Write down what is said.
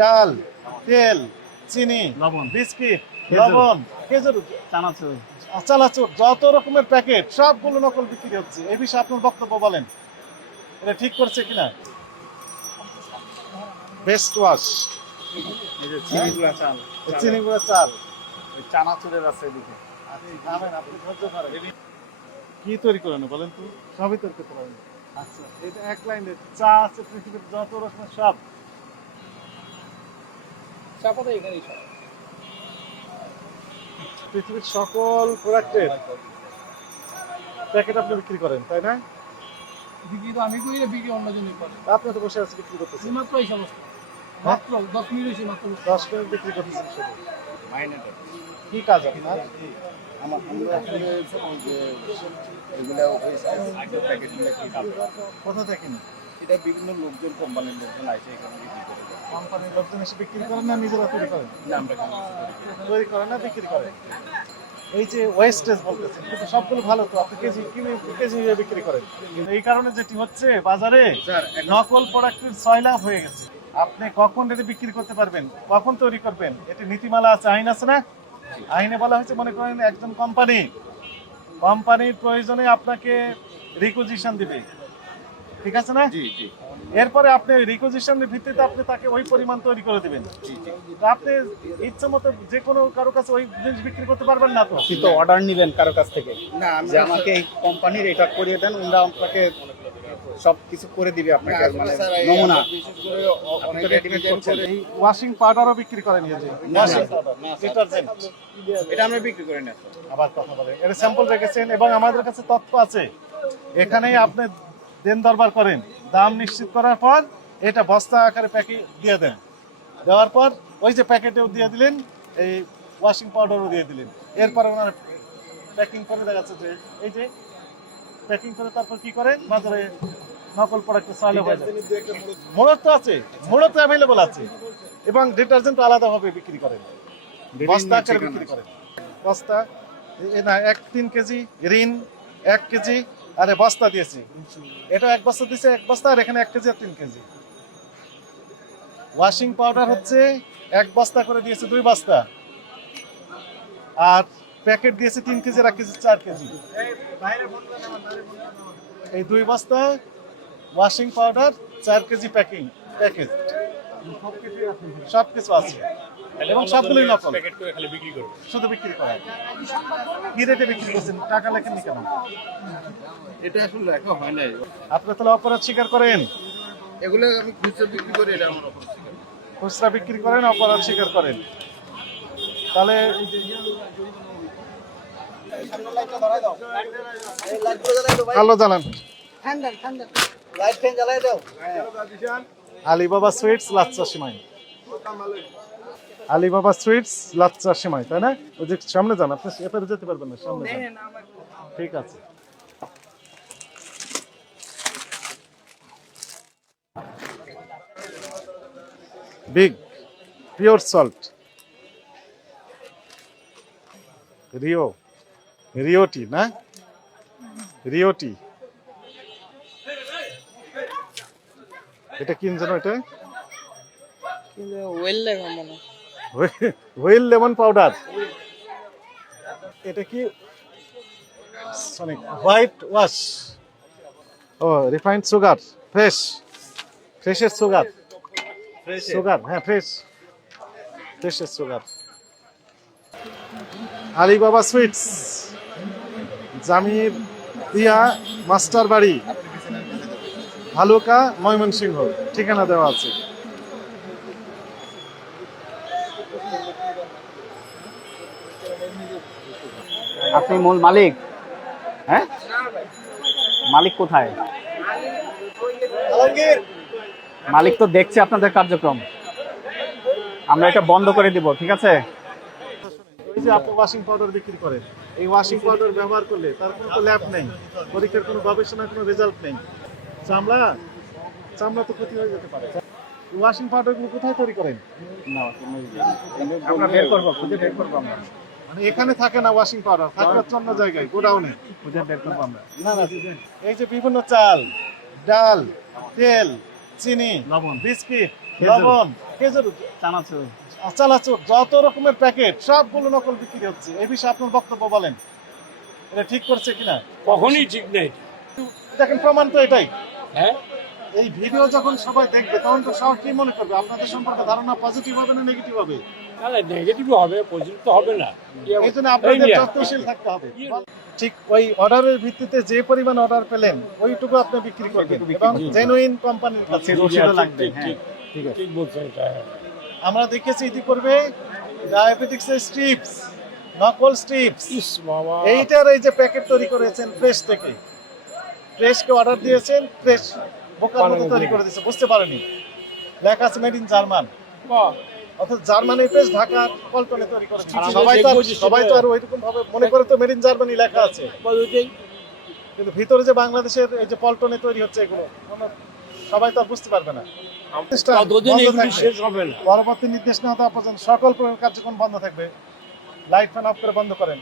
ডাল, তেল, চিনি, লবণ, বিস্কিট, খেজুর, লবণ, খেজুর, চানাচুর। চানাচুর, যত রকমের প্যাকেট সবগুলো নকল বিক্রি হচ্ছে। এই বিষয়ে আপনার বক্তব্য বলেন, এটা ঠিক করছে কিনা? বেস্ট ওয়াশ, এই যে চিনি গুঁড়া চাল, চিনি গুঁড়া চাল, ওই চানাচুরের আছে এদিকে। আপনি ধৈর্য ধরেন। কি তৈরি করেন বলেন তো? সবই তৈরি করতে পারেন। আচ্ছা, এটা এক লাইনে চা আছে পৃথিবীর যত রকমের সব পৃথিবীর সকল প্রোডাক্টের প্যাকেট আপনি বিক্রি করেন, তাই না? বিক্রি তো আমি করি না, বিক্রি অন্যজনই করে। আপনি তো বসে আছে বিক্রি করতেছেন, মাত্র এই সমস্ত মাত্র 10 মিনিট হয়েছে মাত্র। 10 মিনিট বিক্রি করতেছেন শুধু। মাইনেটা কি কাজ আপনার? আমরা আসলে ওই যে এগুলা প্যাকেটগুলো কি কোথা থেকে নিন? এটা বিভিন্ন লোকজন কোম্পানির লোকজন আসে এখানে বিক্রি করে দেয়। কোম্পানির লোকজন এসে বিক্রি করেন না নিজেরা তৈরি করেন? না, আমরা কোনো কিছু করি না। তৈরি করেন না বিক্রি করেন? এই যে ওয়েস্টেজ বলতেছেন, কিন্তু সবগুলো ভালো তো, আপনি কেজি কিনে কেজি হিসেবে বিক্রি করেন। কিন্তু এই কারণে যেটি হচ্ছে বাজারে নকল প্রোডাক্টের সয়লাভ হয়ে গেছে। আপনি কখন এটি বিক্রি করতে পারবেন, কখন তৈরি করবেন, এটি নীতিমালা আছে, আইন আছে না? আইনে বলা হয়েছে, মনে করেন একজন কোম্পানির প্রয়োজনে আপনাকে রিকুইজিশন দিবে, ঠিক আছে না? জি জি এরপরে আপনি রিকুইজিশনের ভিত্তিতে আপনি তাকে ওই পরিমাণ তৈরি করে দিবেন। জি জি। তো আপনি ইচ্ছা মতো যে কোনো কারো কাছে ওই জিনিস বিক্রি করতে পারবেন না তো। আপনি তো অর্ডার নিবেন কারো কাছ থেকে না, আমি যে আমাকে এই কোম্পানির এটা করিয়ে দেন, ওরা আপনাকে সব কিছু করে দিবে আপনাকে, মানে নমুনা। বিশেষ করে আপনি তো ready-made করছেন। এই ওয়াশিং পাউডারও বিক্রি করেন, এই যে ওয়াশিং পাউডার, ডিটারজেন্ট, এটা আমরা বিক্রি করি না। আবার কথা বলেন, এর স্যাম্পল রেখেছেন এবং আমাদের কাছে তথ্য আছে। এখানেই আপনি দেন দরবার করেন, দাম নিশ্চিত করার পর এটা বস্তা আকারে প্যাকে দিয়ে দেন, দেওয়ার পর ওই যে প্যাকেটেও দিয়ে দিলেন, এই ওয়াশিং পাউডারও দিয়ে দিলেন। এরপরে ওনারা প্যাকিং করে দেখা যাচ্ছে যে এই যে প্যাকিং করে তারপর কি করেন, বাজারে নকল প্রোডাক্ট সাইলে হয়ে যায়। মোড়ক তো আছে, মোড়ক তো অ্যাভেলেবল আছে, এবং ডিটারজেন্ট আলাদাভাবে বিক্রি করেন, বস্তা আকারে বিক্রি করেন। বস্তা না 3 কেজি ঋণ 1 কেজি, আরে বস্তা দিয়েছি, এটা 1 বস্তা দিয়েছে, 1 বস্তা, আর এখানে 1 কেজি আর 3 কেজি। ওয়াশিং পাউডার হচ্ছে 1 বস্তা করে দিয়েছে, 2 বস্তা, আর প্যাকেট দিয়েছে 3 কেজি আর 1 কেজি 4 কেজি। এই 2 বস্তা ওয়াশিং পাউডার, 4 কেজি প্যাকেজ সবকিছু আছে, এবং সবগুলোই নকল, প্যাকেট করে খালি বিক্রি করবে। শুধু বিক্রি করা। কি রেটে বিক্রি করছেন, টাকা লেখেননি কেন? এটা আসলে লেখা হয় না। আপনি তাহলে অপরাধ স্বীকার করেন? এগুলো আমি খুচরা বিক্রি করি, এটা আমার অপরাধ ছিল। খুচরা বিক্রি করেন, অপরাধ স্বীকার করেন, তাহলে আলো জ্বালান। আলিবাবা সুইটস লাচ্চা সিমাই, আলিবাবা সুইটস লাচ্চা সিমাই, তাই না? ওই যে সামনে যান, আপনি এপারে যেতে পারবেন না, সামনে যান। ঠিক আছে। বিগ পিওর সল্ট, রিওটি না, রিওটি, এটা কি জানো? এটা হুইল লেমন পাউডার। এটা কি হোয়াইট ওয়াশ, ও রিফাইন্ড সুগার, ফ্রেশের সুগার, হ্যাঁ ফ্রেশের সুগার। আলিবাবা সুইটস, জামির দিয়া মাস্টার বাড়ি, ভালুকা, ময়মনসিংহ, ঠিকানা দেওয়া আছে। আপনি মূল মালিক? হ্যাঁ, মালিক কোথায়? মালিক তো দেখছে আপনাদের কার্যক্রম, আমরা এটা বন্ধ করে দিব, ঠিক আছে? এই যে আপনি ওয়াশিং পাউডার বিক্রি করেন, এই ওয়াশিং পাউডার ব্যবহার করলে তার কোনো তো ল্যাব নেই, পরীক্ষার কোনো গবেষণার কোনো রেজাল্ট নেই, চামড়া তো ক্ষতি হয়ে যেতে পারে। ওয়াশিং পাউডারগুলো কোথায় তৈরি করেন? আমরা বের করবো, খুঁজে বের করবো আমরা। মানে এখানে থাকে না ওয়াশিং পাউডার, থাকে হচ্ছে অন্য জায়গায়, গোডাউনে। খুঁজে বের করবো আমরা। না এই যে বিভিন্ন চাল, ডাল, তেল, চিনি, লবণ, বিস্কিট, লবণ, খেজুর, চানাচুর। চানাচুর, যত রকমের প্যাকেট সবগুলো নকল বিক্রি হচ্ছে। এই বিষয়ে আপনার বক্তব্য বলেন, এটা ঠিক করছে কিনা? কখনই ঠিক নেই। দেখেন প্রমাণ তো এটাই। হ্যাঁ, এই ভিডিও যখন সবাই দেখবে তখন তো সবাই কি মনে করবে? আপনাদের সম্পর্কে ধারণা পজিটিভ হবে না নেগেটিভ হবে? তাহলে নেগেটিভ হবে, পজিটিভ তো হবে না। এই জন্য আপনাদের এই নিয়ে। যত্নশীল থাকতে হবে। ঠিক ওই অর্ডারের ভিত্তিতে যে পরিমাণ অর্ডার পেলেন ওইটুকু আপনি বিক্রি করবেন এবং জেনুইন কোম্পানির কাছে। রসিদও লাগবে, ঠিক, হ্যাঁ। ঠিক, ঠিক বলছেন এটা, হ্যাঁ। আমরা দেখেছি ইতিপূর্বে ডায়াবেটিক্স এর স্ট্রিপস, নকল স্ট্রিপস, ইস বাবা, এইটার এই যে প্যাকেট তৈরি করেছেন ফ্রেশ থেকে, ফ্রেশকে অর্ডার দিয়েছেন, ফ্রেশ বোকার মতো তৈরি করে দিয়েছে, বুঝতে পারেনি লেখা আছে মেড ইন জার্মান, বাহ, অর্থাৎ জার্মানির পেজ ঢাকার পল্টনে তৈরি করেছে। আর আমরা সবাই তো দেখবো যে সবাই তো আর ওইরকম ভাবে মনে করে তো মেড ইন জার্মানি লেখা আছে, বল ওইটাই। কিন্তু ভিতরে যে বাংলাদেশের এই যে পল্টনে তৈরি হচ্ছে এগুলো সবাই তো আর বুঝতে পারবে না। ততদিন বন্ধ এগুলি থাকবে। শেষ হবে না। পরবর্তী নির্দেশ না দেওয়া পর্যন্ত সকল প্রকার কার্যক্রম বন্ধ থাকবে। লাইট ফ্যান অফ করে বন্ধ করেন।